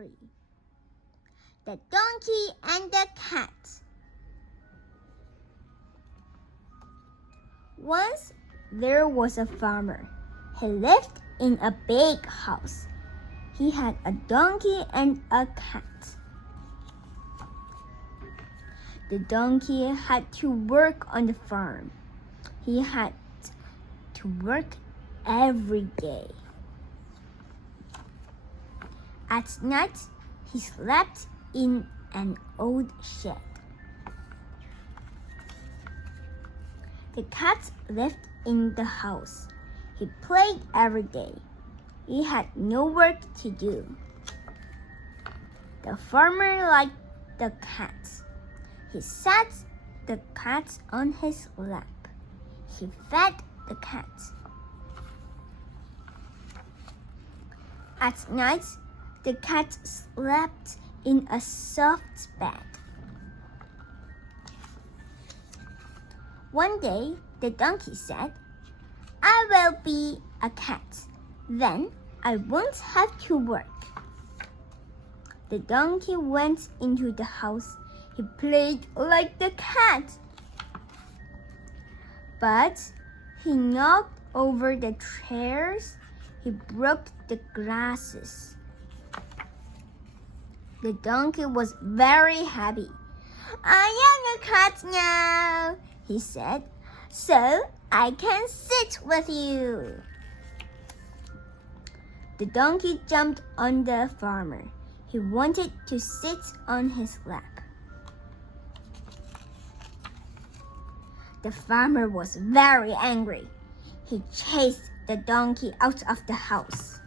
story. The Donkey and the Cat. Once there was a farmer. He lived in a big house. He had a donkey and a cat. The donkey had to work on the farm. He had to work every day. At night, he slept in an old shed. The cat lived in the house. He played every day. He had no work to do. The farmer liked the cat. He sat the cat on his lap. He fed the cat. At night, the cat slept in a soft bed. One day, the donkey said, "I will be a cat. Then I won't have to work." The donkey went into the house. He played like the cat. But he knocked over the chairs. He broke the glasses. The donkey was very happy. "I am a cat now," he said, "so I can sit with you." The donkey jumped on the farmer. He wanted to sit on his lap. The farmer was very angry. He chased the donkey out of the house.